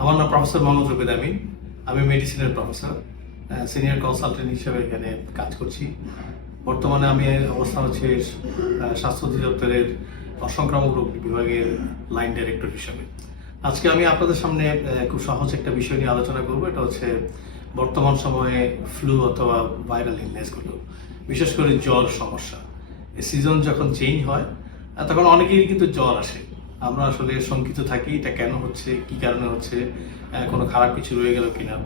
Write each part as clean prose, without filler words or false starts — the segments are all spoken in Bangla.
আমার নাম প্রফেসর মোহাম্মদ রুবেদ আমিন। আমি মেডিসিনের প্রফেসর, সিনিয়র কনসালটেন্ট হিসেবে এখানে কাজ করছি। বর্তমানে আমি অবস্থান হচ্ছে স্বাস্থ্য অধিদপ্তরের অসংক্রামক রোগ বিভাগের লাইন ডাইরেক্টর হিসেবে। আজকে আমি আপনাদের সামনে খুব সহজ একটা বিষয় নিয়ে আলোচনা করব। এটা হচ্ছে বর্তমান সময়ে ফ্লু অথবা ভাইরাল ইলনেসগুলো, বিশেষ করে জ্বর সমস্যা। এই সিজন যখন চেঞ্জ হয় তখন অনেকেরই কিন্তু জ্বর আসে। আমরা আসলে শঙ্কিত থাকি এটা কেন হচ্ছে, কি কারণে হচ্ছে, কোনো খারাপ কিছু রয়ে গেল কিনা।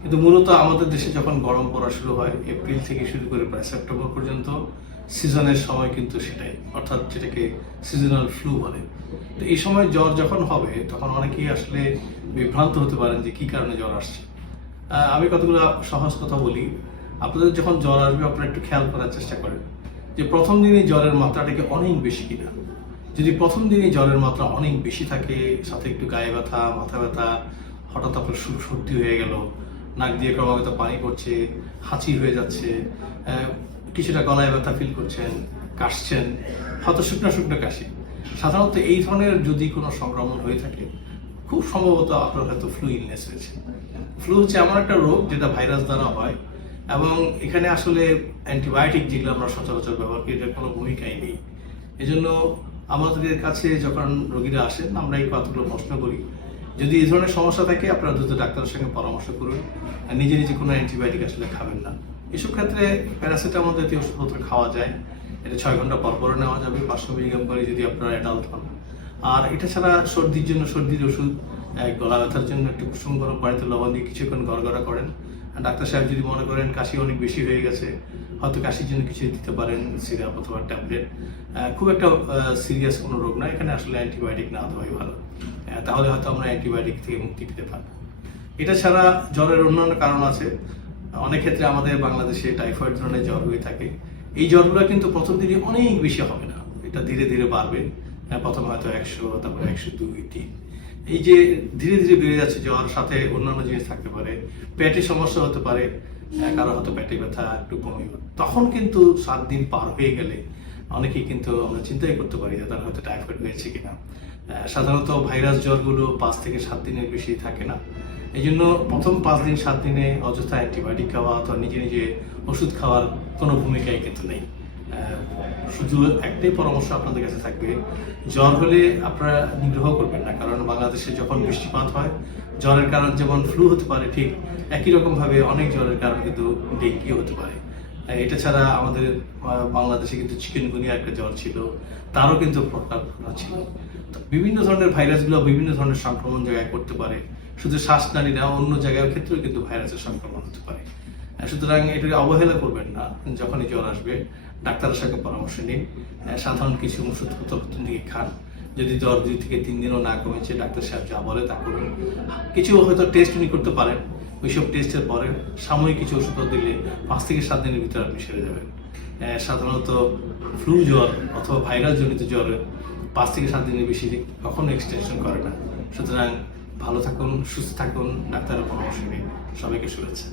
কিন্তু মূলত আমাদের দেশে যখন গরম পড়া শুরু হয় এপ্রিল থেকে শুরু করে প্রায় সেপ্টেম্বর পর্যন্ত সিজনের সময় কিন্তু সেটাই, অর্থাৎ যেটাকে সিজনাল ফ্লু বলে। তো এই সময় জ্বর যখন হবে তখন অনেকেই আসলে বিভ্রান্ত হতে পারেন যে কি কারণে জ্বর আসছে। আমি কতগুলো সহজ কথা বলি। আপনাদের যখন জ্বর আসবে আপনারা একটু খেয়াল করার চেষ্টা করেন যে প্রথম দিনে জ্বরের মাত্রাটাকে অনেক বেশি কিনা। যদি প্রথম দিনে জ্বরের মাত্রা অনেক বেশি থাকে, সাথে একটু গায়ে ব্যথা, মাথা ব্যথা, হঠাৎ আপনার সর্দি হয়ে গেল, নাক দিয়ে ক্রমাগত পানি পড়ছে, হাঁচি হয়ে যাচ্ছে, কিছুটা গলায় ব্যথা ফিল করছেন, কাশছেন, হয়তো শুকনো শুকনো কাশি, সাধারণত এই ধরনের যদি কোনো সংক্রমণ হয়ে থাকে খুব সম্ভবত আপনার হয়তো ফ্লু ইলনেস হয়েছে। ফ্লু হচ্ছে এমন একটা রোগ যেটা ভাইরাস দ্বারা হয় এবং এখানে আসলে অ্যান্টিবায়োটিক যেগুলো আমরা সচরাচর ব্যবহার করি এটার কোনো ভূমিকাই নেই। এজন্য আমাদের কাছে যখন রোগীরা আসেন আমরা এই কথাগুলো প্রশ্ন করি, যদি এই ধরনের সমস্যা থাকে আপনারা দ্রুত ডাক্তারের সঙ্গে পরামর্শ করুন, আর নিজে নিজে কোনো অ্যান্টিবায়োটিক আসলে খাবেন না। এসব ক্ষেত্রে প্যারাসিটামল জাতীয় ওষুধপত্র খাওয়া যায়, এটা 6 ঘন্টা পর পর নেওয়া যাবে 500 মিলিগ্রাম করে যদি আপনারা অ্যাডাল্ট হন। আর এটা ছাড়া সর্দির জন্য সর্দির ওষুধ, গলা ব্যথার জন্য একটু কুসুম গরম পানিতে লবণ দিয়ে কিছুক্ষণ গড়গড়া করেন। ডাক্তার সাহেব যদি মনে করেন কাশি অনেক বেশি হয়ে গেছে, হয়তো কাশির জন্য কিছু দিতে পারেন, সিরাপ অথবা ট্যাবলেট। খুব একটা সিরিয়াস কোনো রোগ না, এখানে আসলে অ্যান্টিবায়োটিক না দেওয়াই ভালো। তাহলে হয়তো আমরা অ্যান্টিবায়োটিক থেকে মুক্তি পেতে পারবো। এটা ছাড়া জ্বরের অন্যান্য কারণ আছে। অনেক ক্ষেত্রে আমাদের বাংলাদেশে টাইফয়েড ধরনের জ্বর হয়ে থাকে। এই জ্বরগুলো কিন্তু প্রথম দিনে অনেক বেশি হবে না, এটা ধীরে ধীরে বাড়বে। প্রথম হয়তো 100, তারপরে 102, 3। এই যে ধীরে ধীরে বেড়ে যাচ্ছে জ্বর, সাথে অন্যান্য জিনিস থাকতে পারে, পেটে সমস্যা হতে পারে, কারো হয়তো পেটে ব্যথা, একটু বমি। তখন কিন্তু 7 দিন পার হয়ে গেলে অনেকেই কিন্তু আমরা চিন্তাই করতে পারি যে তার হয়তো টাইফয়েড হয়েছে কিনা। সাধারণত ভাইরাস জ্বরগুলো 5 থেকে 7 দিনের বেশি থাকে না। এই জন্য প্রথম 5 দিন 7 দিনে অযথা অ্যান্টিবায়োটিক খাওয়া অথবা নিজে নিজে ওষুধ খাওয়ার কোনো ভূমিকাই কিন্তু নেই। শুধু একটাই পরামর্শ আপনাদের কাছে থাকবে, জ্বর হলে আপনারা নিগ্রহ করবেন না, কারণ বাংলাদেশে যখন বৃষ্টিপাত হয় জ্বরের কারণ যেমন ফ্লু হতে পারে, ঠিক একই রকম ভাবে অনেক জ্বরের কারণ কিন্তু ডেঙ্গিও হতে পারে। এটা ছাড়া আমাদের বাংলাদেশে কিন্তু চিকেনগুনিয়া একটা জ্বর ছিল, তারও কিন্তু প্রকার ছিল। বিভিন্ন ধরনের ভাইরাসগুলো বিভিন্ন ধরনের সংক্রমণ জায়গায় করতে পারে, শুধু শ্বাসনালী না, অন্য জায়গার ক্ষেত্রেও কিন্তু ভাইরাসের সংক্রমণ হতে পারে। সুতরাং এটাকে অবহেলা করবেন না। যখনই জ্বর আসবে ডাক্তারের সঙ্গে পরামর্শ নিন, সাধারণ কিছু ওষুধপত্র দিকে খান। যদি জ্বর 2 থেকে 3 দিনও না কমেছে ডাক্তার সাহেব যা বলে তা করুন। কিছু হয়তো টেস্ট উনি করতে পারেন, ওইসব টেস্টের পরে সাময়িক কিছু ওষুধ দিলে 5 থেকে 7 দিনের ভিতরে আপনি সেরে যাবেন। সাধারণত ফ্লু জ্বর অথবা ভাইরাস জনিত জ্বরে 5 থেকে 7 দিনের বেশি কখনো এক্সটেনশন করে না। সুতরাং ভালো থাকুন, সুস্থ থাকুন, ডাক্তারের পরামর্শ নিন। সবাইকে শুভেচ্ছা।